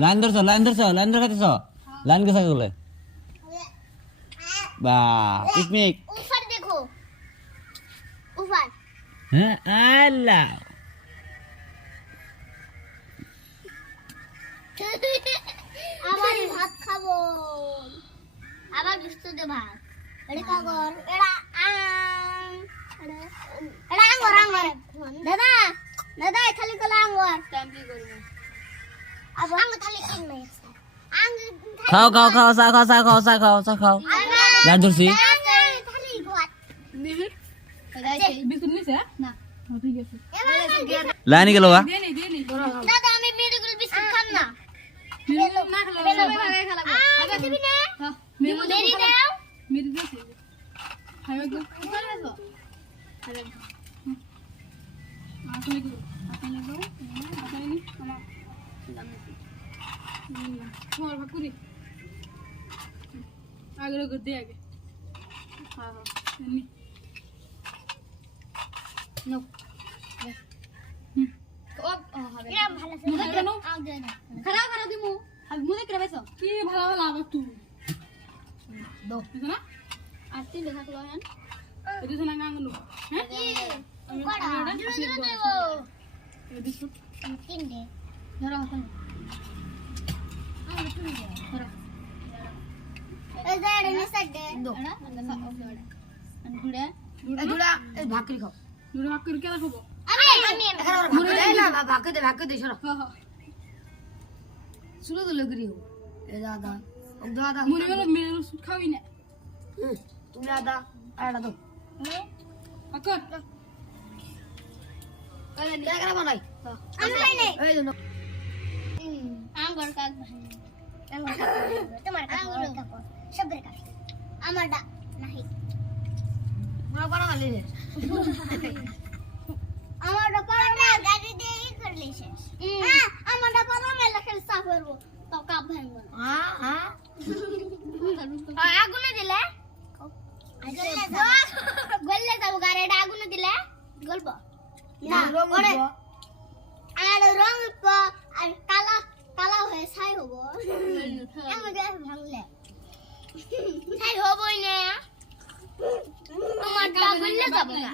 line ধরছ line ধরে খাইতেছ line গেছে গেলে বা পিকনিক ऊपर देखो ऊपर হ্যাঁ আল্লাহ আবার ভাত খাবো আবার বুঝতে দে ভাত এটা কাগর এটা আঙ্গুর দাদা দাদা খালি কলা আঙ্গুর টাইমলি করব আবার আঙ্গুর খালি কিনবে আঙ্গুর খাও খাও খাও চা খাও লাইন ধরছি খালি ভাত নিবি বিস্কুট নিছে না ঠিক আছে লাইন গেল গা দেনি দাদা আমি মেডিকেল বিস্কুট খাম না মেরু না খেলা ভাগে খেলা আগে দিবি না হ্যাঁ মেরু দেরি দাও মেরু দিছে খাইবা গো কোথায় আছো আরে আসলে কি আসলে গো আসলে নি আমার তোমার ভাকুরি আগে রোগ দে আগে হ্যাঁ হ্যাঁ নি নো এরা ভালো আছে মুদে কেন আগে না খারাপ দিমু আমি মুদে করে বেসো কি ভালো ভালো আবার তুই দো না আর তিন দেখা কলো হ্যাঁ এদিকে না গাঙ্গলু হ্যাঁ কড়া জুড়ে দেব এই বিস্কুট তিন দে ধরো হাতে আমি তুমি দে ধরো এই যে রেনে সাইড দে দো না গুড়া দুড়া এই ভাকরি খাও গুড়া ভাকুরি কেলা খাবো আমি ভাকরি না ভাকরি দে সরো হ্যাঁ হ্যাঁ শুনো তো লগরি হো এ দাদা ও দাদা মুড়ি গেল মেরু খাবি না তুমি দাদা আড়া দাও আকর দেখরা বানাই আমি নাই এই জন্য আঙ্গুর কাক তোমার আঙ্গুর সবের কাক আমারটা নাই পুরো বানা গালি রে আমারটা পারো না গাড়ি দিয়ে ই করলি শেষ হ্যাঁ আমারটা পারো না লেখেল সাফ করব তো কাপ ভাঙবো না হ্যাঁ আগুনে দিলে গললে যাব গাড়িটা আগুনে দিলে গলব না ওরে আর রং আর কালা কালা হয়ে ছাই হবো আমাকে ভাঙলে ছাই হবই না আমার গললে যাব না